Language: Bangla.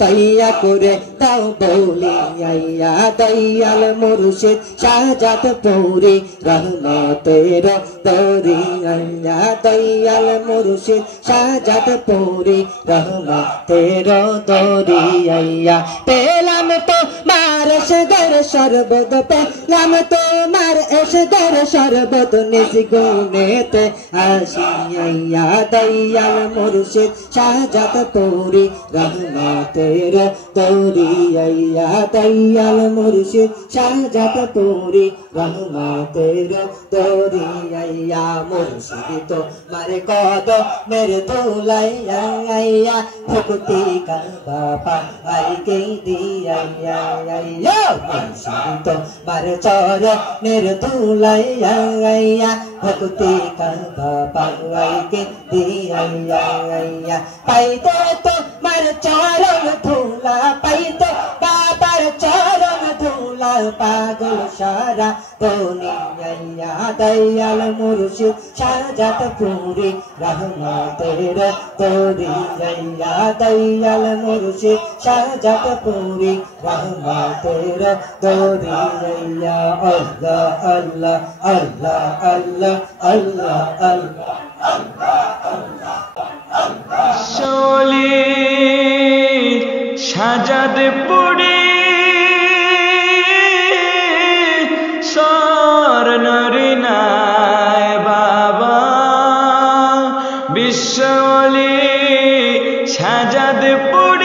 তৈয়া করে দাও বলিয়া দয়াল মুর্শিদ শাহজাদ পুরি রহমতের দরিয়া দয়াল মুর্শিদ শাহজাদ পুরি রহমতের দরিয়া পেলাম তো মার এসেদের শরবত পেলাম তো মার এসেদের শরবত নিজ গুণেতে আসিয়া দয়াল মুর্শিদ শাহজাদ পুরি রহমতের দরিয়া দয়াল মুর্শিদ শাহজাদ পুরি রহমতের দরিয়া মুর্শিদ তো মারে কদ মেরে দোলাইয়া ভক্তি কাবা পাইকে দিয়া মুর্শিদ তো মারে চর মেরে দোলাইয়া ভক্তি কাবা পাইকে দিয়া পাইতে তো মার চরণ ধুলা পাইতে বাবার চরণ ধুলা পাগল সারা দুনিয়া দয়াল মুর্শিদ শাহজাদ পুরি রহমতের দরিয়া দয়াল মুর্শিদ শাহজাদ পুরি রহমতের দরিয়া আল্লাহ আল্লাহ আল্লাহ আল্লাহ আল্লাহ আল্লাহ শোলি শাহজাদ পুরি স্বর্ণরি নায় বাবা বিশ্বলি শাহজাদ পুরি